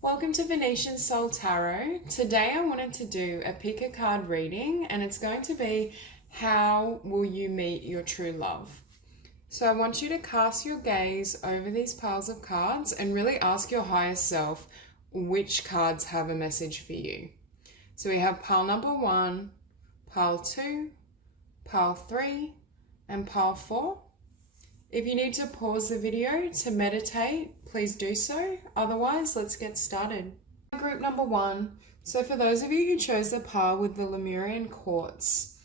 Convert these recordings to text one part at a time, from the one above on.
Welcome to Venetian Soul Tarot. Today I wanted to do a pick a card reading and it's going to be how will you meet your true love? So I want you to cast your gaze over these piles of cards and really ask your higher self which cards have a message for you. So we have pile number 1, pile 2, pile 3 and pile 4. If you need to pause the video to meditate, please do so. Otherwise, let's get started. Group number 1. So for those of you who chose the pile with the Lemurian quartz,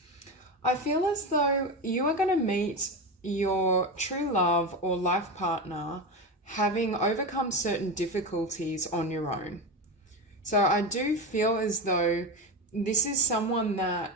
I feel as though you are going to meet your true love or life partner having overcome certain difficulties on your own. So I do feel as though this is someone that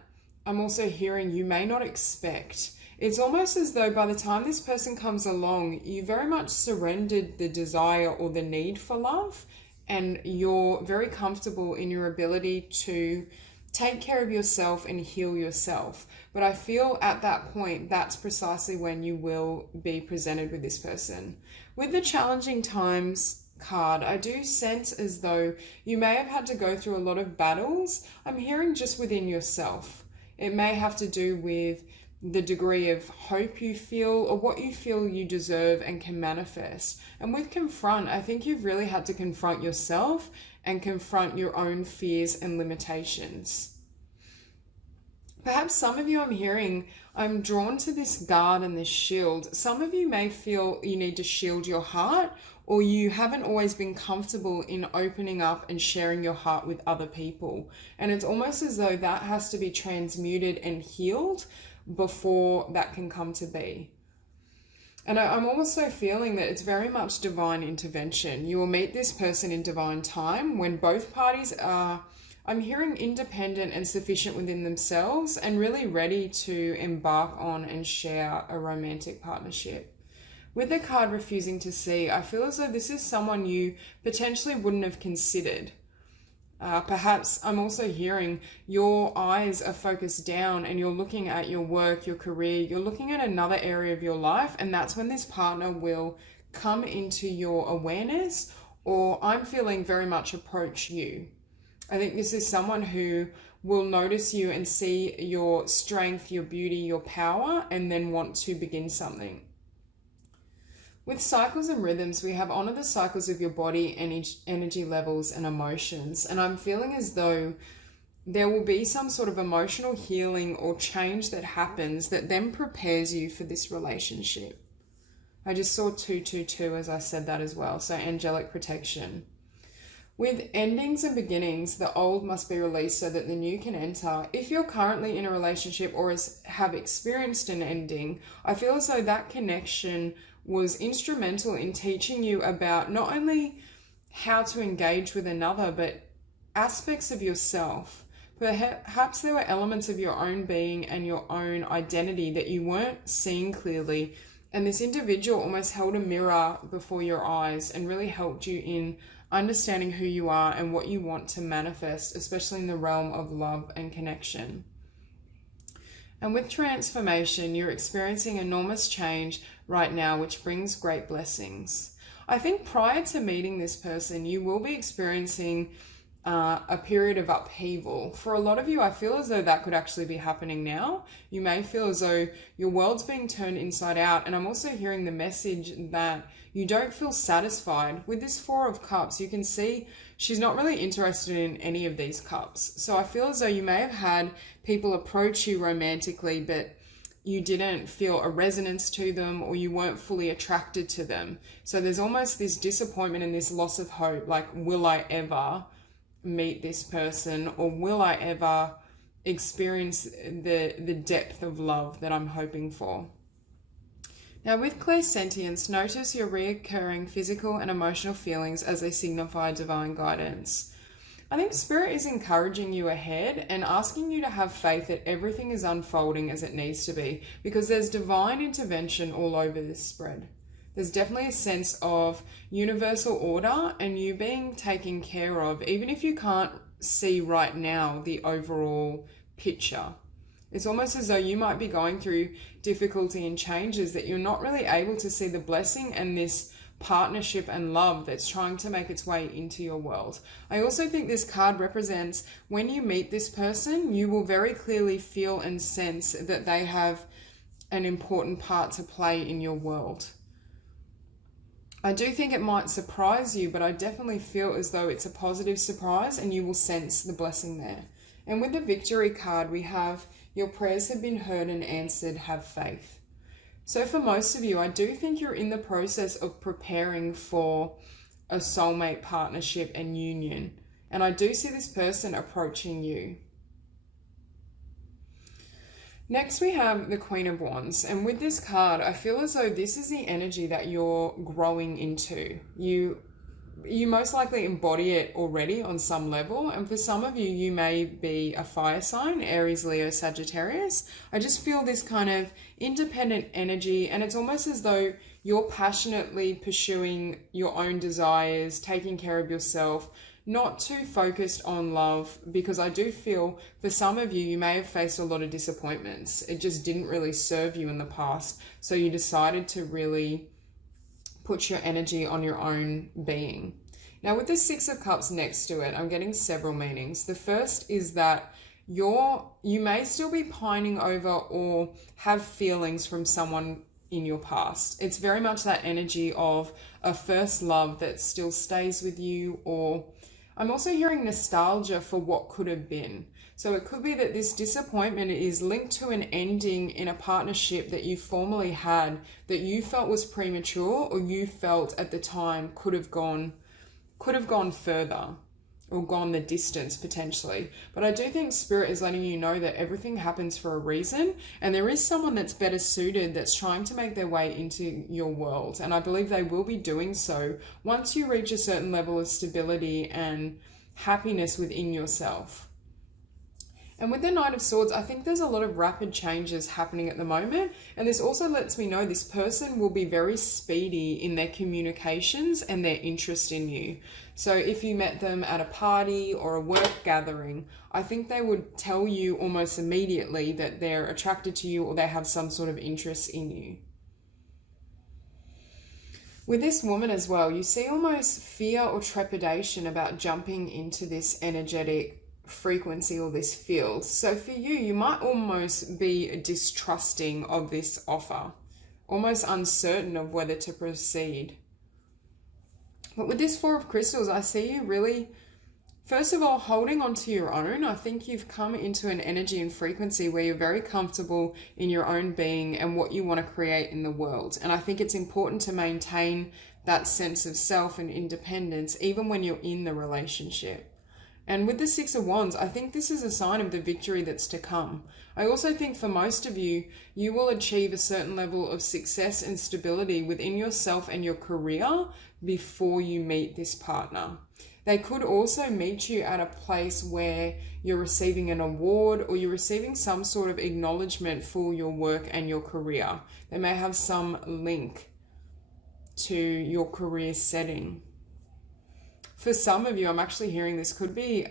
I'm also hearing you may not expect. It's almost as though by the time this person comes along, you very much surrendered the desire or the need for love, and you're very comfortable in your ability to take care of yourself and heal yourself. But I feel at that point, that's precisely when you will be presented with this person. With the challenging times card, I do sense as though you may have had to go through a lot of battles. I'm hearing just within yourself. It may have to do with the degree of hope you feel or what you feel you deserve and can manifest. And with confront, I think you've really had to confront yourself and confront your own fears and limitations. Perhaps some of you I'm drawn to this guard and this shield. Some of you may feel you need to shield your heart, or you haven't always been comfortable in opening up and sharing your heart with other people. And it's almost as though that has to be transmuted and healed before that can come to be. And I'm also feeling that it's very much divine intervention. You will meet this person in divine time when both parties are, I'm hearing, independent and sufficient within themselves and really ready to embark on and share a romantic partnership. With the card refusing to see, I feel as though this is someone you potentially wouldn't have considered. Perhaps I'm also hearing your eyes are focused down and you're looking at your work, your career, you're looking at another area of your life, and that's when this partner will come into your awareness, or I'm feeling very much approach you. I think this is someone who will notice you and see your strength, your beauty, your power, and then want to begin something. With cycles and rhythms, we have honor the cycles of your body, energy levels, and emotions. And I'm feeling as though there will be some sort of emotional healing or change that happens that then prepares you for this relationship. I just saw 222 as I said that as well. So angelic protection. With endings and beginnings, the old must be released so that the new can enter. If you're currently in a relationship or have experienced an ending, I feel as though that connection was instrumental in teaching you about not only how to engage with another, but aspects of yourself. Perhaps there were elements of your own being and your own identity that you weren't seeing clearly, and this individual almost held a mirror before your eyes and really helped you in understanding who you are and what you want to manifest, especially in the realm of love and connection. And with transformation, you're experiencing enormous change right now, which brings great blessings. I think prior to meeting this person, you will be experiencing a period of upheaval. For a lot of you, I feel as though that could actually be happening now. You may feel as though your world's being turned inside out. And I'm also hearing the message that you don't feel satisfied. With this Four of Cups, you can see she's not really interested in any of these cups. So I feel as though you may have had people approach you romantically, but you didn't feel a resonance to them, or you weren't fully attracted to them. So there's almost this disappointment and this loss of hope, like, will I ever meet this person, or will I ever experience the depth of love that I'm hoping for? Now with clairsentience, notice your reoccurring physical and emotional feelings as they signify divine guidance. I think Spirit is encouraging you ahead and asking you to have faith that everything is unfolding as it needs to be, because there's divine intervention all over this spread. There's definitely a sense of universal order and you being taken care of, even if you can't see right now the overall picture. It's almost as though you might be going through difficulty and changes that you're not really able to see the blessing and this partnership and love that's trying to make its way into your world. I also think this card represents when you meet this person, you will very clearly feel and sense that they have an important part to play in your world. I do think it might surprise you, but I definitely feel as though it's a positive surprise and you will sense the blessing there. And with the Victory card, we have your prayers have been heard and answered, have faith. So for most of you, I do think you're in the process of preparing for a soulmate partnership and union. And I do see this person approaching you. Next, we have the Queen of Wands. And with this card, I feel as though this is the energy that you're growing into. You most likely embody it already on some level. And for some of you, you may be a fire sign, Aries, Leo, Sagittarius. I just feel this kind of independent energy. And it's almost as though you're passionately pursuing your own desires, taking care of yourself, not too focused on love, because I do feel for some of you, you may have faced a lot of disappointments. It just didn't really serve you in the past. So you decided to really put your energy on your own being. Now with the Six of Cups next to it, I'm getting several meanings. The first is that you may still be pining over or have feelings from someone in your past. It's very much that energy of a first love that still stays with you, or I'm also hearing nostalgia for what could have been. So it could be that this disappointment is linked to an ending in a partnership that you formerly had that you felt was premature, or you felt at the time could have gone further or gone the distance potentially. But I do think Spirit is letting you know that everything happens for a reason, and there is someone that's better suited that's trying to make their way into your world. And I believe they will be doing so once you reach a certain level of stability and happiness within yourself. And with the Knight of Swords, I think there's a lot of rapid changes happening at the moment. And this also lets me know this person will be very speedy in their communications and their interest in you. So if you met them at a party or a work gathering, I think they would tell you almost immediately that they're attracted to you or they have some sort of interest in you. With this woman as well, you see almost fear or trepidation about jumping into this energetic frequency or this field. So for you, you might almost be distrusting of this offer, almost uncertain of whether to proceed. But with this Four of Crystals, I see you really, first of all, holding on to your own. I think you've come into an energy and frequency where you're very comfortable in your own being and what you want to create in the world. And I think it's important to maintain that sense of self and independence even when you're in the relationship. And with the Six of Wands, I think this is a sign of the victory that's to come. I also think for most of you, you will achieve a certain level of success and stability within yourself and your career before you meet this partner. They could also meet you at a place where you're receiving an award or you're receiving some sort of acknowledgement for your work and your career. They may have some link to your career setting. For some of you, I'm actually hearing this could be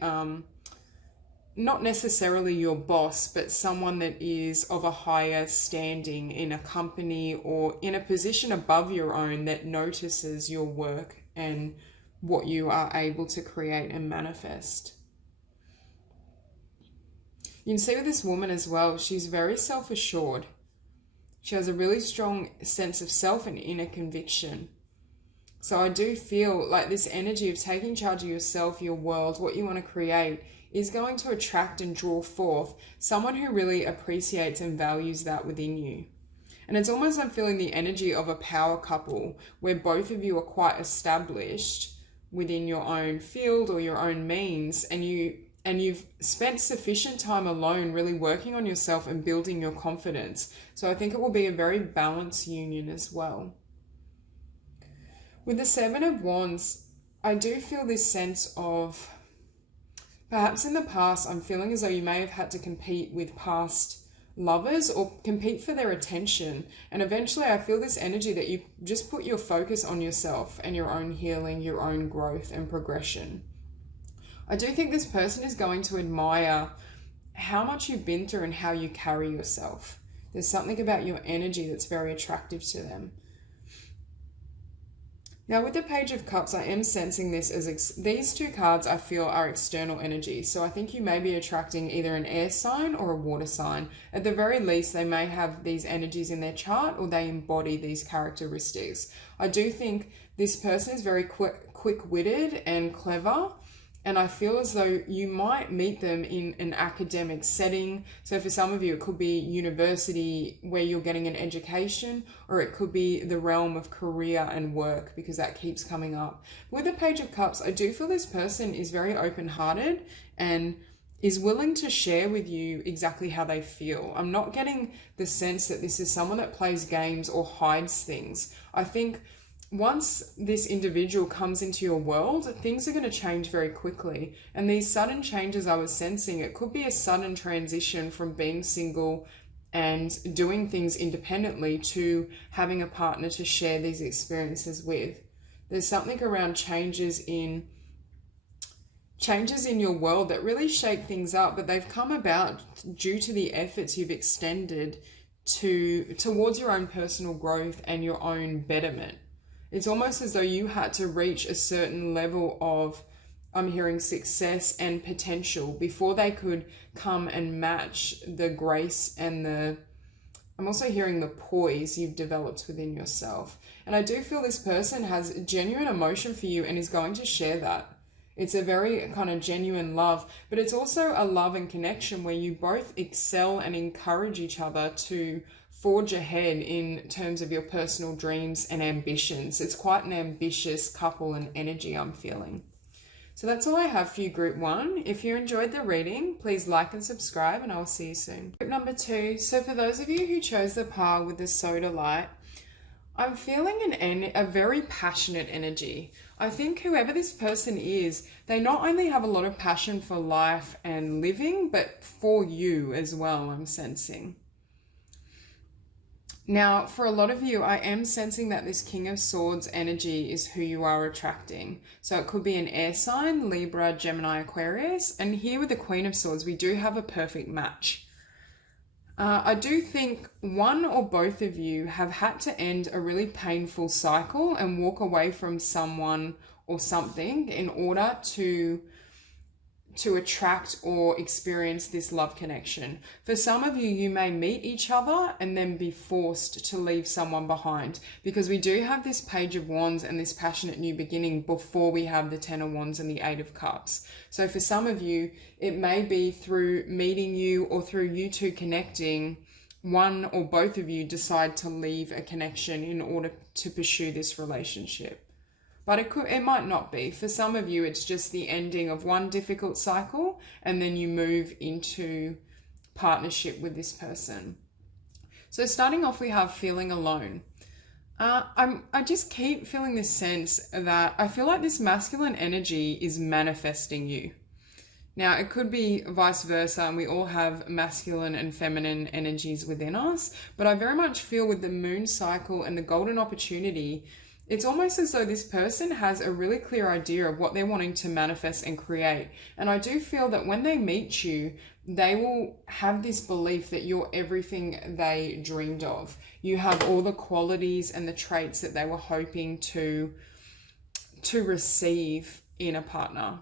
not necessarily your boss, but someone that is of a higher standing in a company or in a position above your own that notices your work and what you are able to create and manifest. You can see with this woman as well, she's very self-assured. She has a really strong sense of self and inner conviction. So I do feel like this energy of taking charge of yourself, your world, what you want to create is going to attract and draw forth someone who really appreciates and values that within you. And it's almost I'm feeling the energy of a power couple where both of you are quite established within your own field or your own means, and you've spent sufficient time alone really working on yourself and building your confidence. So I think it will be a very balanced union as well. With the Seven of Wands, I do feel this sense of, perhaps in the past, I'm feeling as though you may have had to compete with past lovers or compete for their attention. And eventually I feel this energy that you just put your focus on yourself and your own healing, your own growth and progression. I do think this person is going to admire how much you've been through and how you carry yourself. There's something about your energy that's very attractive to them. Now, with the Page of Cups, I am sensing this as these two cards I feel are external energy. So I think you may be attracting either an air sign or a water sign. At the very least, they may have these energies in their chart or they embody these characteristics. I do think this person is very quick-witted and clever. And I feel as though you might meet them in an academic setting. So for some of you, it could be university where you're getting an education, or it could be the realm of career and work, because that keeps coming up. With the Page of Cups, I do feel this person is very open-hearted and is willing to share with you exactly how they feel. I'm not getting the sense that this is someone that plays games or hides things. I think once this individual comes into your world, things are going to change very quickly. And these sudden changes I was sensing, it could be a sudden transition from being single and doing things independently to having a partner to share these experiences with. There's something around changes in your world that really shake things up, but they've come about due to the efforts you've extended towards your own personal growth and your own betterment. It's almost as though you had to reach a certain level of, I'm hearing, success and potential before they could come and match the grace and I'm also hearing the poise you've developed within yourself. And I do feel this person has genuine emotion for you and is going to share that. It's a very kind of genuine love, but it's also a love and connection where you both excel and encourage each other to forge ahead in terms of your personal dreams and ambitions. It's quite an ambitious couple and energy I'm feeling. So that's all I have for you, Group 1. If you enjoyed the reading, please like and subscribe, and I'll see you soon. Group number 2. So for those of you who chose the Par with the Soda Light, I'm feeling a very passionate energy. I think whoever this person is, they not only have a lot of passion for life and living, but for you as well, I'm sensing. Now, for a lot of you, I am sensing that this King of Swords energy is who you are attracting. So it could be an air sign, Libra, Gemini, Aquarius. And here with the Queen of Swords, we do have a perfect match. I do think one or both of you have had to end a really painful cycle and walk away from someone or something in order to attract or experience this love connection. For some of you, you may meet each other and then be forced to leave someone behind, because we do have this Page of Wands and this passionate new beginning before we have the Ten of Wands and the Eight of Cups. So for some of you, it may be through meeting you or through you two connecting, one or both of you decide to leave a connection in order to pursue this relationship. But it might not be. For some of you, it's just the ending of one difficult cycle and then you move into partnership with this person. So starting off, we have feeling alone. I just keep feeling this sense that I feel like this masculine energy is manifesting you. Now, it could be vice versa, and we all have masculine and feminine energies within us, but I very much feel with the moon cycle and the golden opportunity, it's almost as though this person has a really clear idea of what they're wanting to manifest and create. And I do feel that when they meet you, they will have this belief that you're everything they dreamed of. You have all the qualities and the traits that they were hoping to receive in a partner.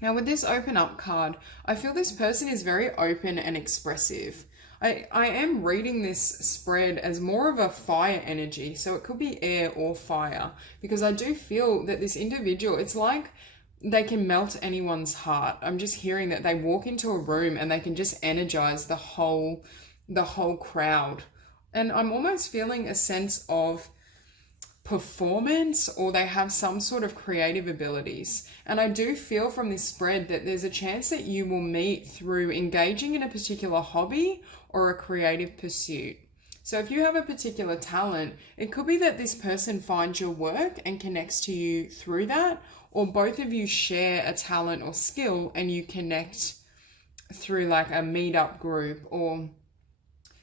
Now with this open up card, I feel this person is very open and expressive. I am reading this spread as more of a fire energy, so it could be air or fire, because I do feel that this individual, it's like they can melt anyone's heart. I'm just hearing that they walk into a room and they can just energize the whole crowd. And I'm almost feeling a sense of performance, or they have some sort of creative abilities. And I do feel from this spread that there's a chance that you will meet through engaging in a particular hobby or a creative pursuit. So if you have a particular talent, it could be that this person finds your work and connects to you through that, or both of you share a talent or skill and you connect through like a meetup group or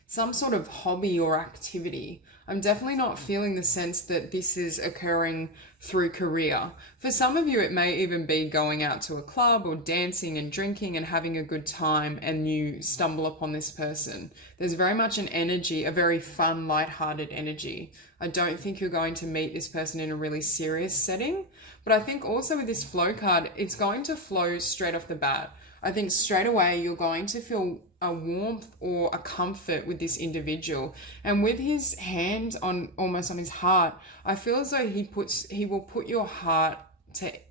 some sort of hobby or activity. I'm definitely not feeling the sense that this is occurring through career. For some of you, it may even be going out to a club or dancing and drinking and having a good time, and you stumble upon this person. There's very much an energy, a very fun, lighthearted energy. I don't think you're going to meet this person in a really serious setting, but I think also with this flow card, it's going to flow straight off the bat. I think straight away you're going to feel a warmth or a comfort with this individual. And with his hand on almost on his heart, I feel as though he will put your heart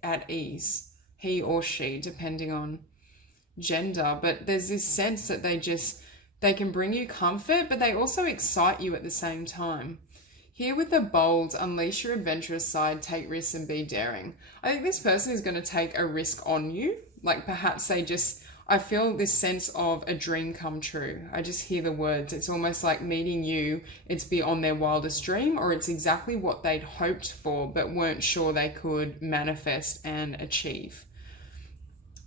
at ease, he or she, depending on gender. But there's this sense that they can bring you comfort, but they also excite you at the same time. Here with the bold, unleash your adventurous side, take risks and be daring. I think this person is going to take a risk on you. Like perhaps I feel this sense of a dream come true. I just hear the words. It's almost like meeting you, it's beyond their wildest dream, or it's exactly what they'd hoped for but weren't sure they could manifest and achieve.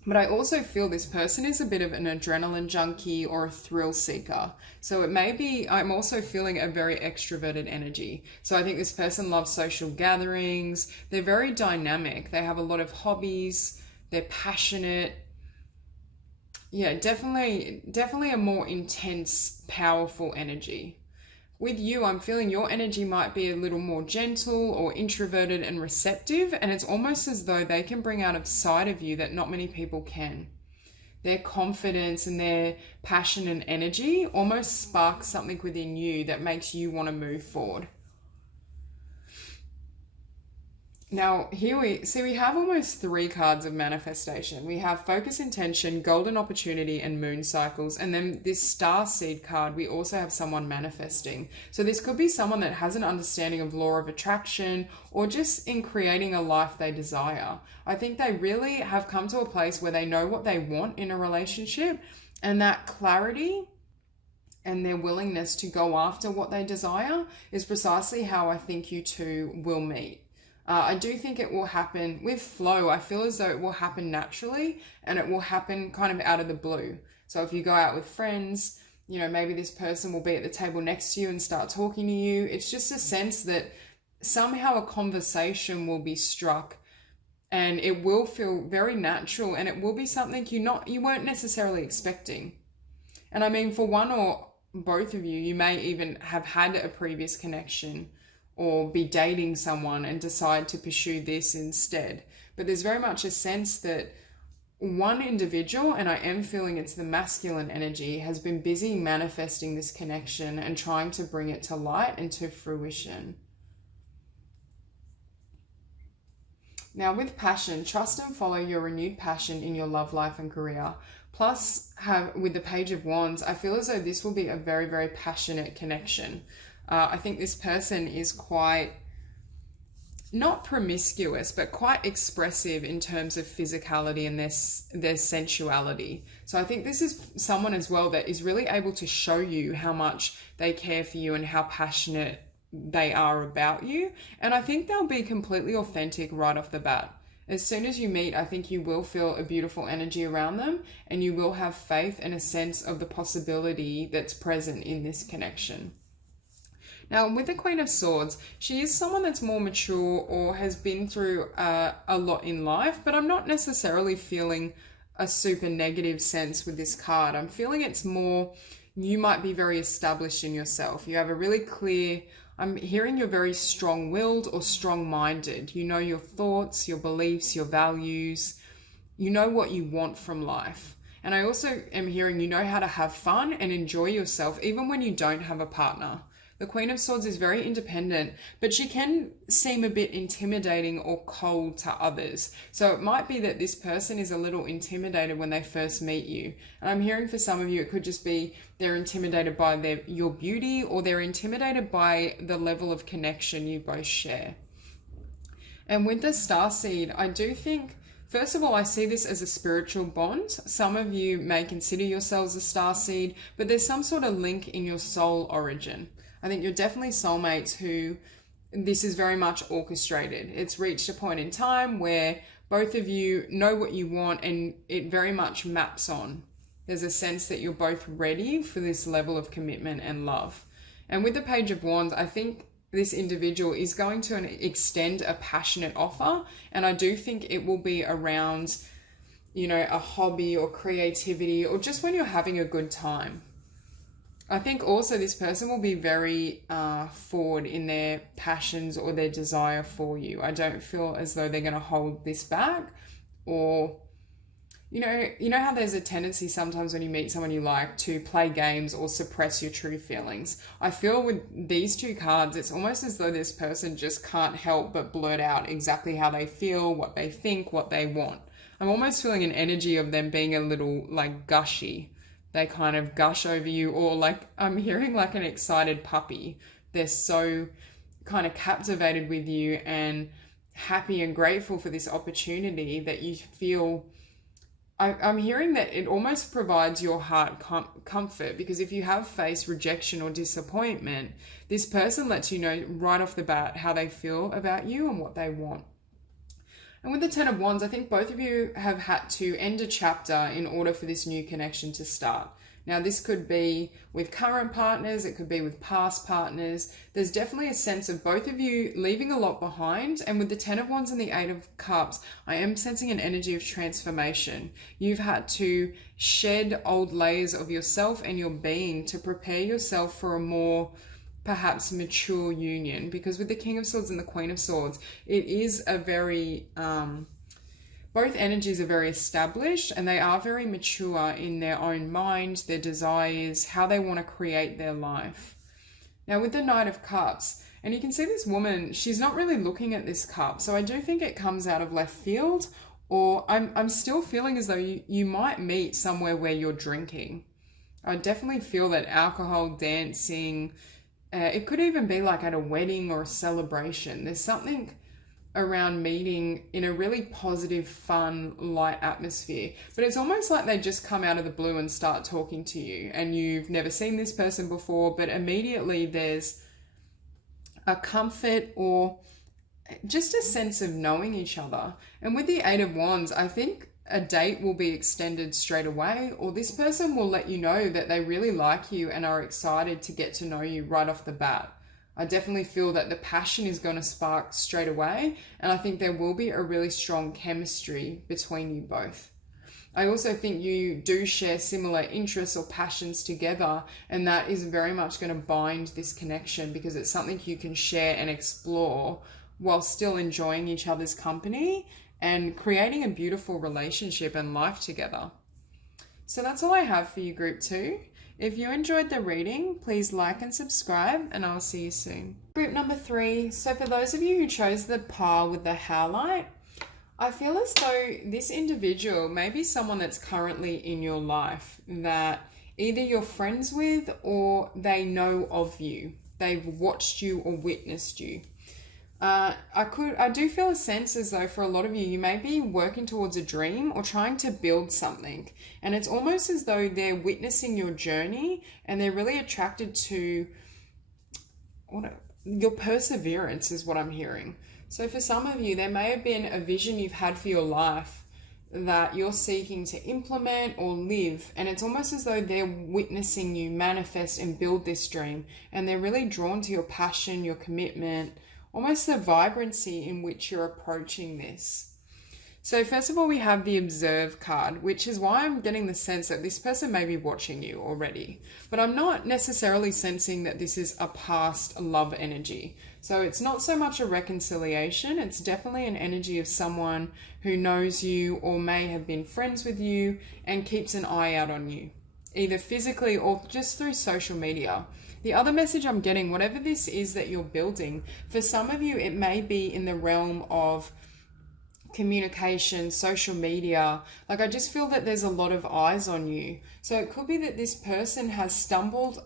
But I also feel this person is a bit of an adrenaline junkie or a thrill seeker. So it may be, I'm also feeling a very extroverted energy. So I think this person loves social gatherings. They're very dynamic. They have a lot of hobbies. They're passionate. Yeah, definitely a more intense, powerful energy. With you, I'm feeling your energy might be a little more gentle or introverted and receptive, and it's almost as though they can bring out a side of you that not many people can. Their confidence and their passion and energy almost sparks something within you that makes you want to move forward. Now, here we have almost 3 cards of manifestation. We have focus, intention, golden opportunity, and moon cycles. And then this star seed card, we also have someone manifesting. So this could be someone that has an understanding of law of attraction or just in creating a life they desire. I think they really have come to a place where they know what they want in a relationship, and that clarity and their willingness to go after what they desire is precisely how I think you two will meet. I do think it will happen with flow. I feel as though it will happen naturally and it will happen kind of out of the blue. So if you go out with friends, maybe this person will be at the table next to you and start talking to you. It's just a sense that somehow a conversation will be struck and it will feel very natural and it will be something you weren't necessarily expecting. And I mean, for one or both of you, you may even have had a previous connection or be dating someone and decide to pursue this instead. But there's very much a sense that one individual, and I am feeling it's the masculine energy, has been busy manifesting this connection and trying to bring it to light and to fruition. Now with passion, trust and follow your renewed passion in your love life and career. Plus, with the Page of Wands, I feel as though this will be a very, very passionate connection. I think this person is quite, not promiscuous, but quite expressive in terms of physicality and their sensuality. So I think this is someone as well that is really able to show you how much they care for you and how passionate they are about you. And I think they'll be completely authentic right off the bat. As soon as you meet, I think you will feel a beautiful energy around them and you will have faith and a sense of the possibility that's present in this connection. Now, with the Queen of Swords, she is someone that's more mature or has been through a lot in life, but I'm not necessarily feeling a super negative sense with this card. I'm feeling it's more, you might be very established in yourself. You have a really clear, I'm hearing you're very strong-willed or strong-minded. You know your thoughts, your beliefs, your values. You know what you want from life. And I also am hearing you know how to have fun and enjoy yourself even when you don't have a partner. The Queen of Swords is very independent, but she can seem a bit intimidating or cold to others. So it might be that this person is a little intimidated when they first meet you. And I'm hearing for some of you, it could just be they're intimidated by your beauty, or they're intimidated by the level of connection you both share. And with the Starseed, I do think, first of all, I see this as a spiritual bond. Some of you may consider yourselves a starseed, but there's some sort of link in your soul origin. I think you're definitely soulmates who this is very much orchestrated. It's reached a point in time where both of you know what you want and it very much maps on. there's a sense that you're both ready for this level of commitment and love. And with the Page of Wands, I think this individual is going to extend a passionate offer. And I do think it will be around, you know, a hobby or creativity, or just when you're having a good time. I think also this person will be very forward in their passions or their desire for you. I don't feel as though they're going to hold this back, or you know how there's a tendency sometimes when you meet someone you like to play games or suppress your true feelings. I feel with these two cards, it's almost as though this person just can't help but blurt out exactly how they feel, what they think, what they want. I'm almost feeling an energy of them being a little like gushy. They kind of gush over you, or like I'm hearing like an excited puppy. They're so kind of captivated with you and happy and grateful for this opportunity that you feel. I'm hearing that it almost provides your heart comfort, because if you have faced rejection or disappointment, this person lets you know right off the bat how they feel about you and what they want. And with the Ten of Wands, I think both of you have had to end a chapter in order for this new connection to start. Now, this could be with current partners, it could be with past partners. There's definitely a sense of both of you leaving a lot behind. And with the Ten of Wands and the Eight of Cups, I am sensing an energy of transformation. You've had to shed old layers of yourself and your being to prepare yourself for a more perhaps mature union. Because with the King of Swords and the Queen of Swords, it is a very both energies are very established, and they are very mature in their own mind, their desires, how they want to create their life. Now with the Knight of Cups, and you can see this woman, she's not really looking at this cup, so I do think it comes out of left field, or I'm still feeling as though you might meet somewhere where you're drinking. I definitely feel that alcohol, dancing, it could even be like at a wedding or a celebration. There's something around meeting in a really positive, fun, light atmosphere. But it's almost like they just come out of the blue and start talking to you, and you've never seen this person before, but immediately there's a comfort or just a sense of knowing each other. And with the Eight of Wands, I think a date will be extended straight away, or this person will let you know that they really like you and are excited to get to know you right off the bat. I definitely feel that the passion is going to spark straight away, and I think there will be a really strong chemistry between you both. I also think you do share similar interests or passions together, and that is very much going to bind this connection, because it's something you can share and explore while still enjoying each other's company and creating a beautiful relationship and life together. So that's all I have for you, Group 2. If you enjoyed the reading, please like and subscribe, and I'll see you soon. Group number 3. So for those of you who chose the pile with the howlite, I feel as though this individual may be someone that's currently in your life that either you're friends with or they know of you. They've watched you or witnessed you. I do feel a sense as though for a lot of you, you may be working towards a dream or trying to build something. And it's almost as though they're witnessing your journey and they're really attracted to your perseverance is what I'm hearing. So for some of you, there may have been a vision you've had for your life that you're seeking to implement or live. And it's almost as though they're witnessing you manifest and build this dream. And they're really drawn to your passion, your commitment, almost the vibrancy in which you're approaching this. So first of all, we have the Observe card, which is why I'm getting the sense that this person may be watching you already. But I'm not necessarily sensing that this is a past love energy. So it's not so much a reconciliation. It's definitely an energy of someone who knows you or may have been friends with you and keeps an eye out on you, either physically or just through social media. The other message I'm getting, whatever this is that you're building, for some of you, it may be in the realm of communication, social media. Like I just feel that there's a lot of eyes on you. So it could be that this person has stumbled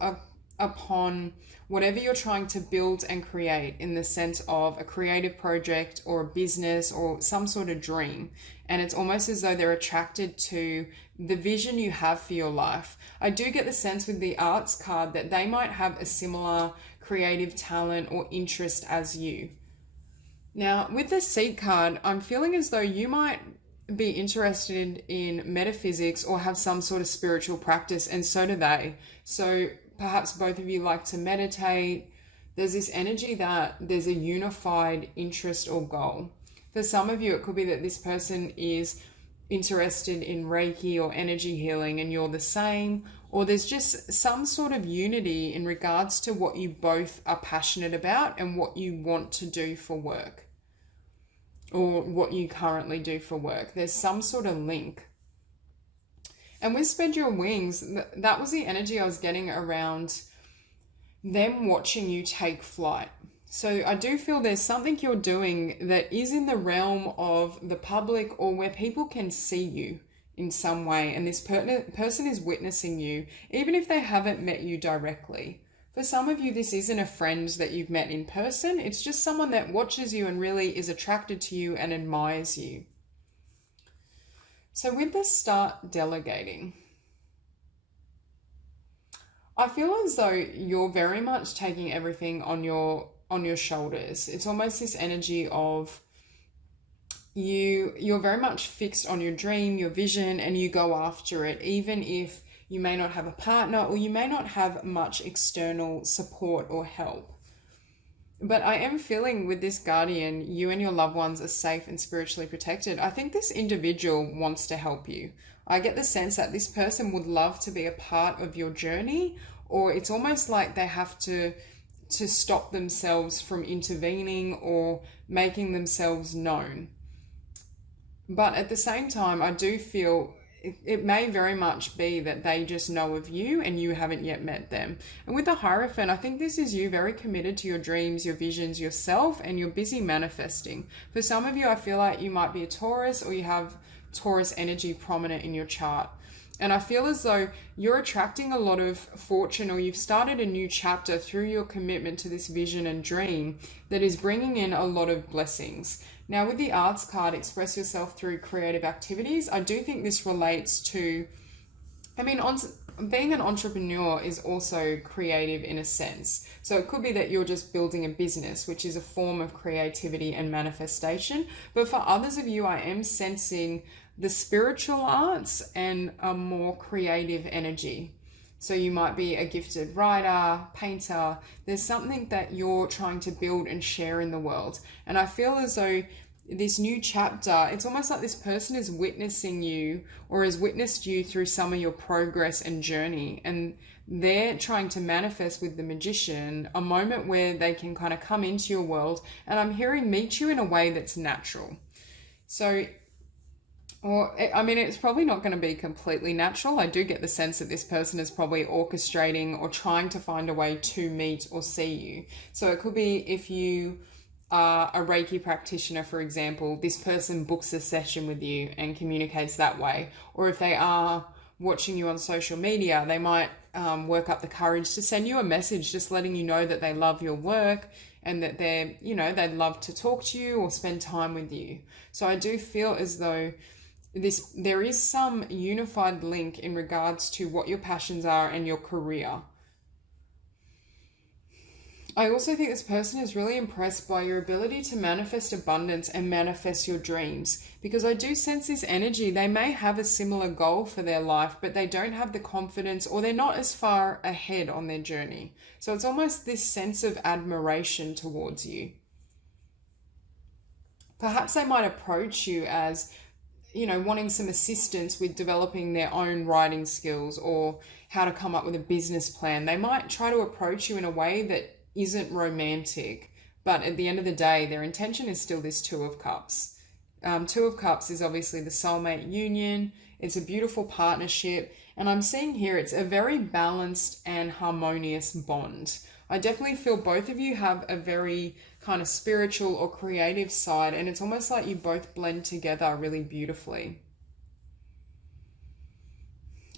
upon whatever you're trying to build and create in the sense of a creative project or a business or some sort of dream. And it's almost as though they're attracted to the vision you have for your life. I do get the sense with the Arts card that they might have a similar creative talent or interest as you. Now, with the Seek card, I'm feeling as though you might be interested in metaphysics or have some sort of spiritual practice, and so do they. So perhaps both of you like to meditate. There's this energy that there's a unified interest or goal. For some of you, it could be that this person is interested in Reiki or energy healing and you're the same, or there's just some sort of unity in regards to what you both are passionate about and what you want to do for work, or what you currently do for work. There's some sort of link. And with Spread Your Wings, that was the energy I was getting around them watching you take flight. So I do feel there's something you're doing that is in the realm of the public, or where people can see you in some way, and this person is witnessing you, even if they haven't met you directly. For some of you, this isn't a friend that you've met in person. It's just someone that watches you and really is attracted to you and admires you. So with the start delegating, I feel as though you're very much taking everything on your shoulders. It's almost this energy of you're very much fixed on your dream, your vision, and you go after it, even if you may not have a partner or you may not have much external support or help. But I am feeling with this guardian, you and your loved ones are safe and spiritually protected. I think this individual wants to help you. I get the sense that this person would love to be a part of your journey, or it's almost like they have to stop themselves from intervening or making themselves known. But at the same time, I do feel it may very much be that they just know of you and you haven't yet met them. And with the Hierophant, I think this is you very committed to your dreams, your visions, yourself, and you're busy manifesting. For some of you, I feel like you might be a Taurus, or you have Taurus energy prominent in your chart. And I feel as though you're attracting a lot of fortune, or you've started a new chapter through your commitment to this vision and dream that is bringing in a lot of blessings. Now, with the Arts card, express yourself through creative activities. I do think this relates to, being an entrepreneur is also creative in a sense. So it could be that you're just building a business, which is a form of creativity and manifestation. But for others of you, I am sensing the spiritual arts and a more creative energy. So you might be a gifted writer, painter. There's something that you're trying to build and share in the world. And I feel as though this new chapter, it's almost like this person is witnessing you, or has witnessed you through some of your progress and journey. And they're trying to manifest with the Magician a moment where they can kind of come into your world. And I'm hearing meet you in a way that's natural. So it's probably not going to be completely natural. I do get the sense that this person is probably orchestrating or trying to find a way to meet or see you. So it could be if you are a Reiki practitioner, for example, this person books a session with you and communicates that way. Or if they are watching you on social media, they might work up the courage to send you a message just letting you know that they love your work and that they'd love to talk to you or spend time with you. So I do feel as though there is some unified link in regards to what your passions are and your career. I also think this person is really impressed by your ability to manifest abundance and manifest your dreams, because I do sense this energy. They may have a similar goal for their life, but they don't have the confidence, or they're not as far ahead on their journey. So it's almost this sense of admiration towards you. Perhaps they might approach you as wanting some assistance with developing their own writing skills or how to come up with a business plan. They might try to approach you in a way that isn't romantic, but at the end of the day, their intention is still this Two of Cups. Two of Cups is obviously the soulmate union. It's a beautiful partnership. And I'm seeing here, it's a very balanced and harmonious bond. I definitely feel both of you have a very kind of spiritual or creative side, and it's almost like you both blend together really beautifully.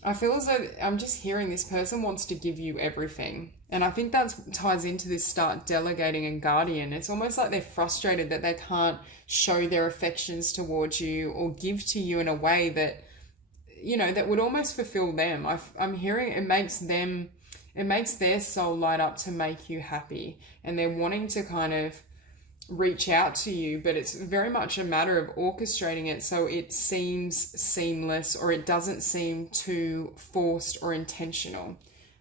I feel as though I'm just hearing this person wants to give you everything. And I think that ties into this start delegating and guardian. It's almost like they're frustrated that they can't show their affections towards you or give to you in a way that, that would almost fulfill them. I'm hearing it makes their soul light up to make you happy. And they're wanting to kind of reach out to you, but it's very much a matter of orchestrating it so it seems seamless or it doesn't seem too forced or intentional.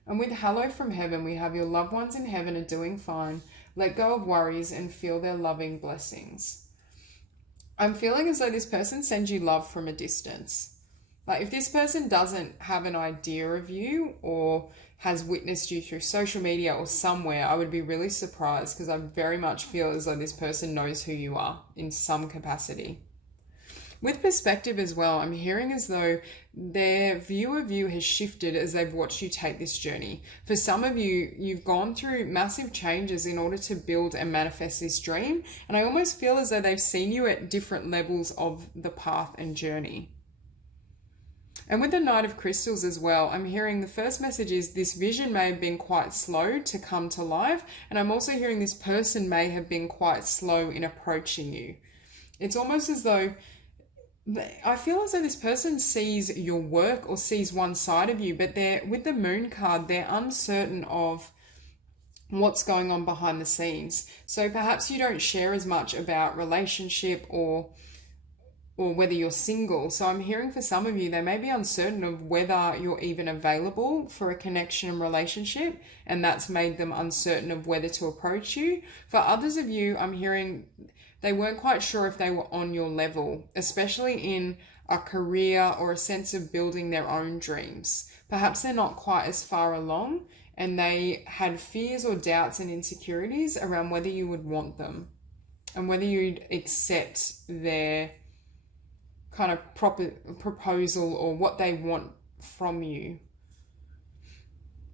And with hello from heaven, we have your loved ones in heaven are doing fine. Let go of worries and feel their loving blessings. I'm feeling as though this person sends you love from a distance. Like if this person doesn't have an idea of you or has witnessed you through social media or somewhere, I would be really surprised, because I very much feel as though this person knows who you are in some capacity. With perspective as well, I'm hearing as though their view of you has shifted as they've watched you take this journey. For some of you, you've gone through massive changes in order to build and manifest this dream. And I almost feel as though they've seen you at different levels of the path and journey. And with the Knight of Crystals as well, I'm hearing the first message is this vision may have been quite slow to come to life. And I'm also hearing this person may have been quite slow in approaching you. It's almost as though, I feel as though this person sees your work or sees one side of you, but with the Moon card, they're uncertain of what's going on behind the scenes. So perhaps you don't share as much about relationship or whether you're single. So I'm hearing for some of you, they may be uncertain of whether you're even available for a connection and relationship, and that's made them uncertain of whether to approach you. For others of you, I'm hearing they weren't quite sure if they were on your level, especially in a career or a sense of building their own dreams. Perhaps they're not quite as far along and they had fears or doubts and insecurities around whether you would want them and whether you'd accept their kind of proposal or what they want from you.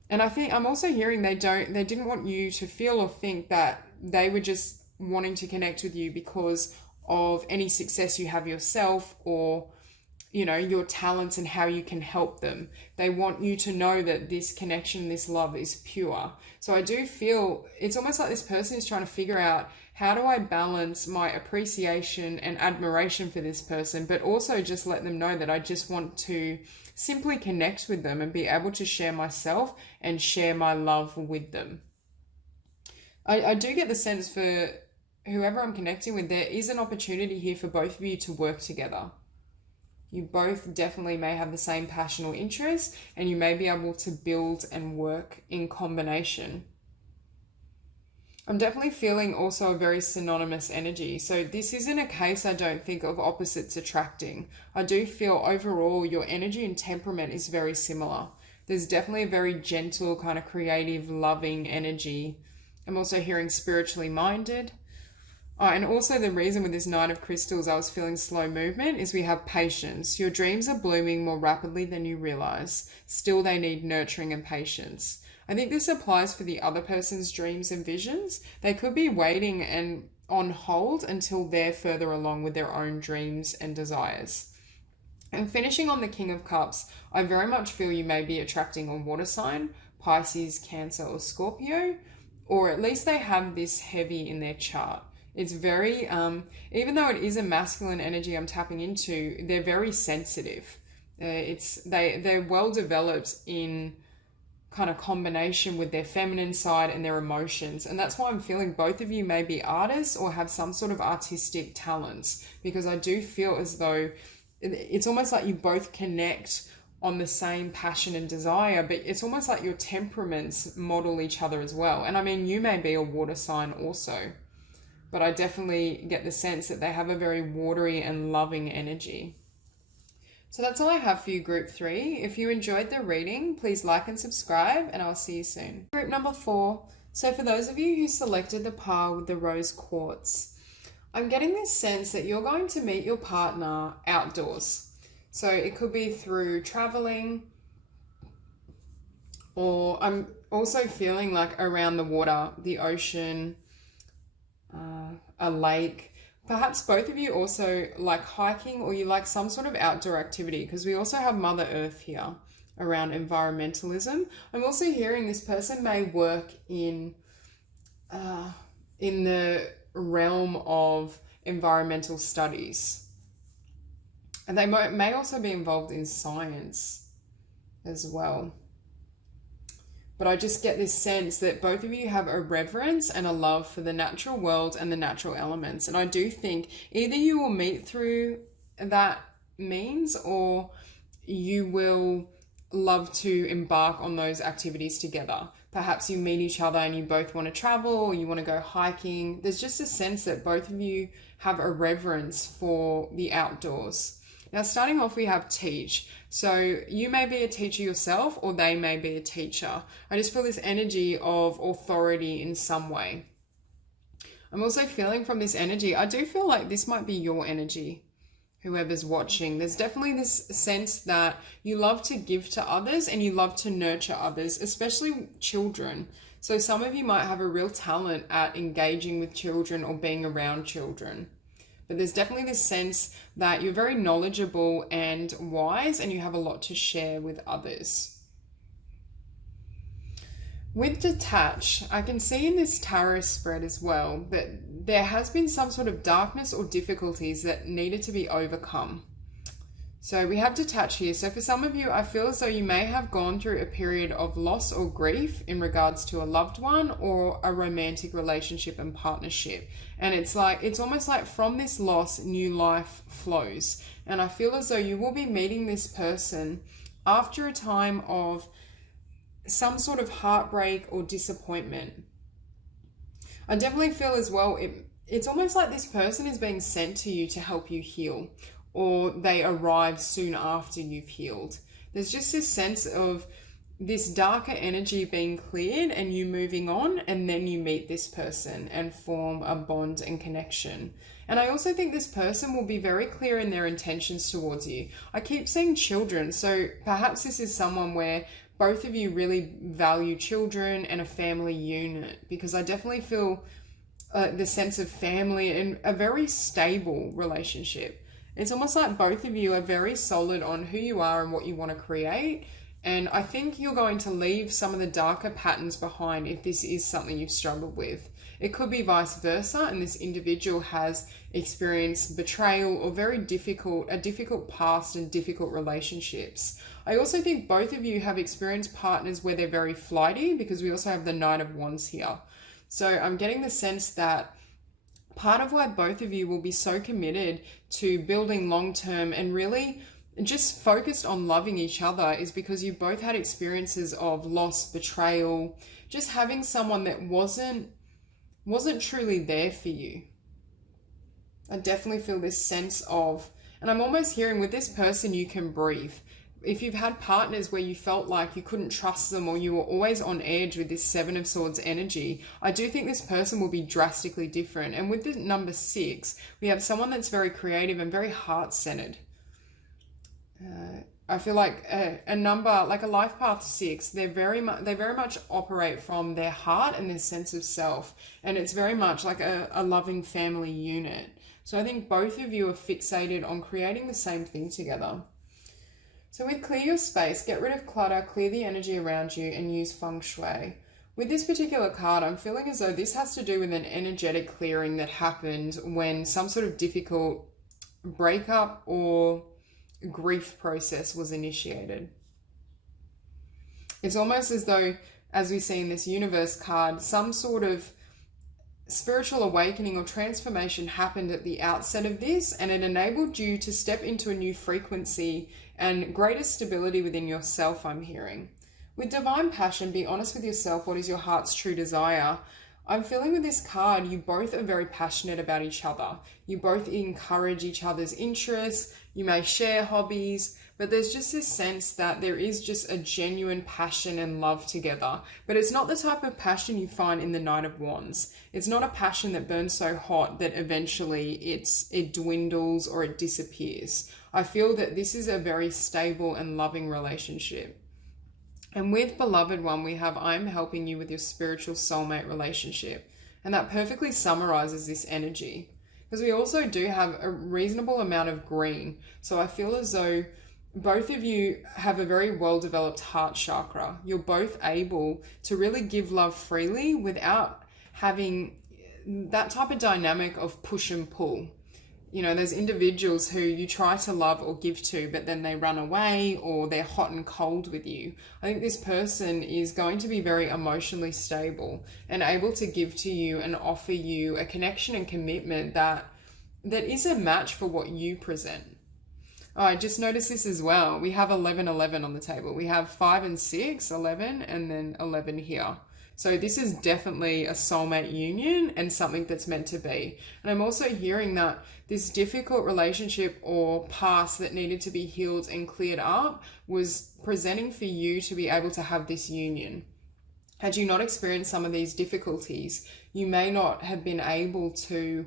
And I think I'm also hearing they didn't want you to feel or think that they were just wanting to connect with you because of any success you have yourself or, you know, your talents and how you can help them. They want you to know that this connection, this love is pure. So I do feel it's almost like this person is trying to figure out, how do I balance my appreciation and admiration for this person, but also just let them know that I just want to simply connect with them and be able to share myself and share my love with them. I do get the sense for whoever I'm connecting with, there is an opportunity here for both of you to work together. You both definitely may have the same passion or interest, and you may be able to build and work in combination. I'm definitely feeling also a very synonymous energy. So this isn't a case, I don't think, of opposites attracting. I do feel overall your energy and temperament is very similar. There's definitely a very gentle, kind of creative, loving energy. I'm also hearing spiritually minded. And also the reason with this Knight of Crystals I was feeling slow movement is we have patience. Your dreams are blooming more rapidly than you realize. Still, they need nurturing and patience. I think this applies for the other person's dreams and visions. They could be waiting and on hold until they're further along with their own dreams and desires. And finishing on the King of Cups, I very much feel you may be attracting a water sign, Pisces, Cancer, or Scorpio, or at least they have this heavy in their chart. It's very, even though it is a masculine energy I'm tapping into, they're very sensitive. They're well developed in kind of combination with their feminine side and their emotions. And that's why I'm feeling both of you may be artists or have some sort of artistic talents, because I do feel as though it's almost like you both connect on the same passion and desire, but it's almost like your temperaments model each other as well. And I mean, you may be a water sign also, but I definitely get the sense that they have a very watery and loving energy. So that's all I have for you, Group 3. If you enjoyed the reading, please like and subscribe, and I'll see you soon. Group number 4. So for those of you who selected the par with the rose quartz, I'm getting this sense that you're going to meet your partner outdoors. So it could be through traveling, or I'm also feeling like around the water, the ocean, a lake. Perhaps both of you also like hiking, or you like some sort of outdoor activity, because we also have Mother Earth here around environmentalism. I'm also hearing this person may work in the realm of environmental studies. And they may also be involved in science as well. but I just get this sense that both of you have a reverence and a love for the natural world and the natural elements. And I do think either you will meet through that means, or you will love to embark on those activities together. Perhaps you meet each other and you both want to travel, or you want to go hiking. There's just a sense that both of you have a reverence for the outdoors. Now, starting off, we have teach. So you may be a teacher yourself, or they may be a teacher. I just feel this energy of authority in some way. I'm also feeling from this energy, I do feel like this might be your energy, whoever's watching. There's definitely this sense that you love to give to others and you love to nurture others, especially children. So some of you might have a real talent at engaging with children or being around children. But there's definitely this sense that you're very knowledgeable and wise, and you have a lot to share with others. With detach, I can see in this tarot spread as well that there has been some sort of darkness or difficulties that needed to be overcome. So we have detach here. So for some of you, I feel as though you may have gone through a period of loss or grief in regards to a loved one or a romantic relationship and partnership. And it's almost like from this loss, new life flows. And I feel as though you will be meeting this person after a time of some sort of heartbreak or disappointment. I definitely feel as well, it's almost like this person is being sent to you to help you heal, or they arrive soon after you've healed. There's just this sense of this darker energy being cleared and you moving on, and then you meet this person and form a bond and connection. And I also think this person will be very clear in their intentions towards you. I keep seeing children, so perhaps this is someone where both of you really value children and a family unit, because I definitely feel the sense of family and a very stable relationship. It's almost like both of you are very solid on who you are and what you want to create. And I think you're going to leave some of the darker patterns behind if this is something you've struggled with. It could be vice versa, and this individual has experienced betrayal or a difficult past and difficult relationships. I also think both of you have experienced partners where they're very flighty, because we also have the Knight of Wands here. So I'm getting the sense that part of why both of you will be so committed to building long-term and really just focused on loving each other is because you both had experiences of loss, betrayal, just having someone that wasn't truly there for you. I definitely feel this sense of, and I'm almost hearing with this person you can breathe. If you've had partners where you felt like you couldn't trust them, or you were always on edge with this Seven of Swords energy, I do think this person will be drastically different. And with the number 6, we have someone that's very creative and very heart-centered. I feel like a number, like a life path 6, they very much operate from their heart and their sense of self. And it's very much like a loving family unit. So I think both of you are fixated on creating the same thing together. So with clear your space, get rid of clutter, clear the energy around you, and use feng shui. With this particular card, I'm feeling as though this has to do with an energetic clearing that happened when some sort of difficult breakup or grief process was initiated. It's almost as though, as we see in this universe card, some sort of spiritual awakening or transformation happened at the outset of this, and it enabled you to step into a new frequency and greater stability within yourself, I'm hearing. With divine passion, be honest with yourself. What is your heart's true desire? I'm feeling with this card, you both are very passionate about each other. You both encourage each other's interests. You may share hobbies, but there's just this sense that there is just a genuine passion and love together. But it's not the type of passion you find in the Knight of Wands. It's not a passion that burns so hot that eventually it dwindles or it disappears. I feel that this is a very stable and loving relationship. And with Beloved One, we have, I'm helping you with your spiritual soulmate relationship. And that perfectly summarizes this energy. Because we also do have a reasonable amount of green. So I feel as though both of you have a very well-developed heart chakra. You're both able to really give love freely without having that type of dynamic of push and pull. there's individuals who you try to love or give to, but then they run away or they're hot and cold with you. I think this person is going to be very emotionally stable and able to give to you and offer you a connection and commitment that is a match for what you present. Oh, I just noticed this as well. We have 11, 11 on the table. We have 5 and 6, 11, and then 11 here. So this is definitely a soulmate union and something that's meant to be. And I'm also hearing that this difficult relationship or past that needed to be healed and cleared up was presenting for you to be able to have this union. Had you not experienced some of these difficulties, you may not have been able to,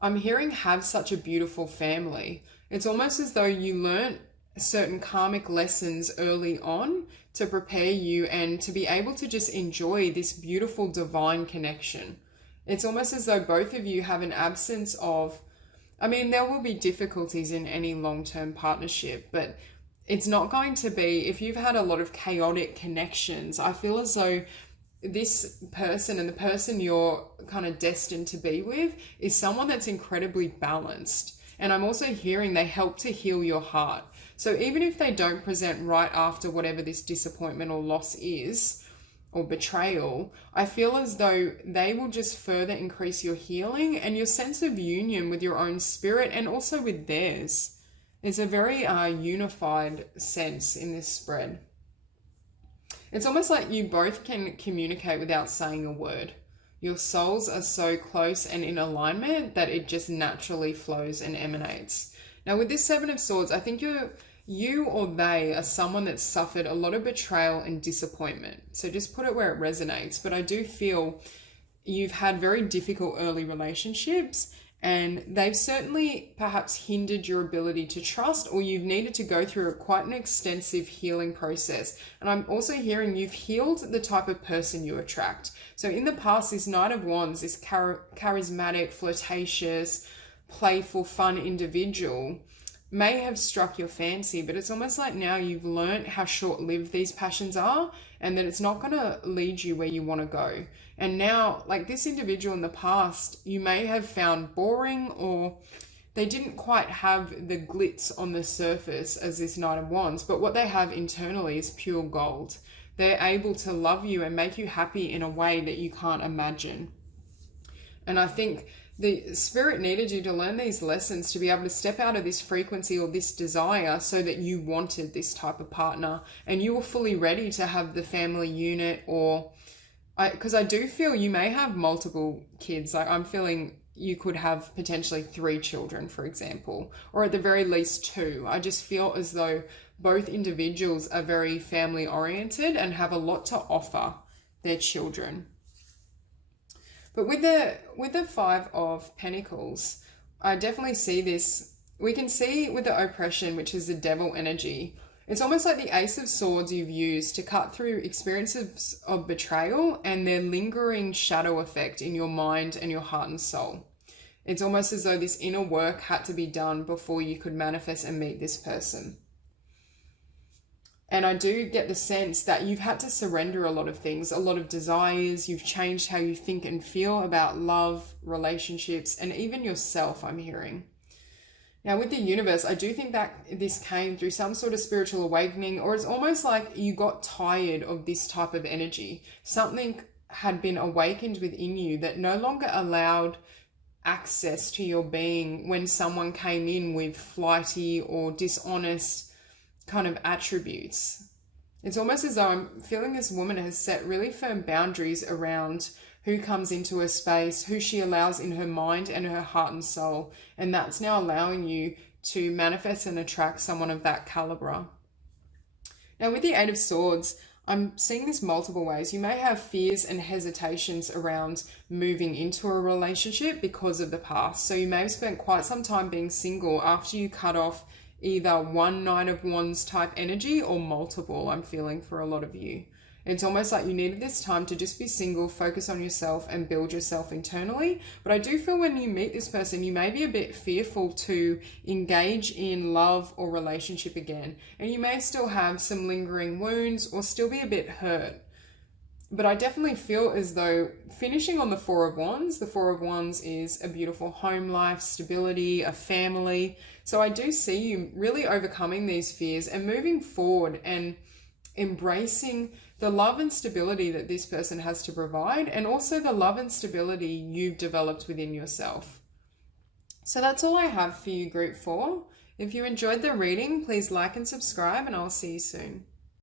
I'm hearing, have such a beautiful family. It's almost as though you learnt certain karmic lessons early on to prepare you and to be able to just enjoy this beautiful divine connection. It's almost as though both of you have an absence of, there will be difficulties in any long-term partnership, but it's not going to be, if you've had a lot of chaotic connections, I feel as though this person and the person you're kind of destined to be with is someone that's incredibly balanced. And I'm also hearing they help to heal your heart. So even if they don't present right after whatever this disappointment or loss is, or betrayal, I feel as though they will just further increase your healing and your sense of union with your own spirit and also with theirs. It's a very unified sense in this spread. It's almost like you both can communicate without saying a word. Your souls are so close and in alignment that it just naturally flows and emanates. Now with this 7 of Swords, I think you or they are someone that's suffered a lot of betrayal and disappointment. So just put it where it resonates. But I do feel you've had very difficult early relationships and they've certainly perhaps hindered your ability to trust, or you've needed to go through quite an extensive healing process. And I'm also hearing you've healed the type of person you attract. So in the past, this Knight of Wands, this charismatic, flirtatious, playful, fun individual may have struck your fancy, but it's almost like now you've learned how short-lived these passions are and that it's not going to lead you where you want to go. And now, like this individual in the past, you may have found boring, or they didn't quite have the glitz on the surface as this Knight of Wands, but what they have internally is pure gold. They're able to love you and make you happy in a way that you can't imagine. And I think the spirit needed you to learn these lessons to be able to step out of this frequency or this desire so that you wanted this type of partner and you were fully ready to have the family unit, or because I do feel you may have multiple kids. Like I'm feeling you could have potentially 3 children, for example, or at the very least 2. I just feel as though both individuals are very family oriented and have a lot to offer their children. But with the 5 of Pentacles, I definitely see this. We can see with the oppression, which is the devil energy, it's almost like the Ace of Swords you've used to cut through experiences of betrayal and their lingering shadow effect in your mind and your heart and soul. It's almost as though this inner work had to be done before you could manifest and meet this person. And I do get the sense that you've had to surrender a lot of things, a lot of desires. You've changed how you think and feel about love, relationships, and even yourself, I'm hearing. Now with the universe, I do think that this came through some sort of spiritual awakening, or it's almost like you got tired of this type of energy. Something had been awakened within you that no longer allowed access to your being when someone came in with flighty or dishonest kind of attributes. It's almost as though I'm feeling this woman has set really firm boundaries around who comes into her space, who she allows in her mind and her heart and soul. And that's now allowing you to manifest and attract someone of that caliber. Now with the 8 of Swords, I'm seeing this multiple ways. You may have fears and hesitations around moving into a relationship because of the past. So you may have spent quite some time being single after you cut off either one Knight of Wands type energy or multiple, I'm feeling for a lot of you. It's almost like you needed this time to just be single, focus on yourself and build yourself internally. But I do feel when you meet this person, you may be a bit fearful to engage in love or relationship again. And you may still have some lingering wounds or still be a bit hurt. But I definitely feel as though finishing on the Four of Wands, the Four of Wands is a beautiful home life, stability, a family. So I do see you really overcoming these fears and moving forward and embracing the love and stability that this person has to provide, and also the love and stability you've developed within yourself. So that's all I have for you, Group 4. If you enjoyed the reading, please like and subscribe, and I'll see you soon.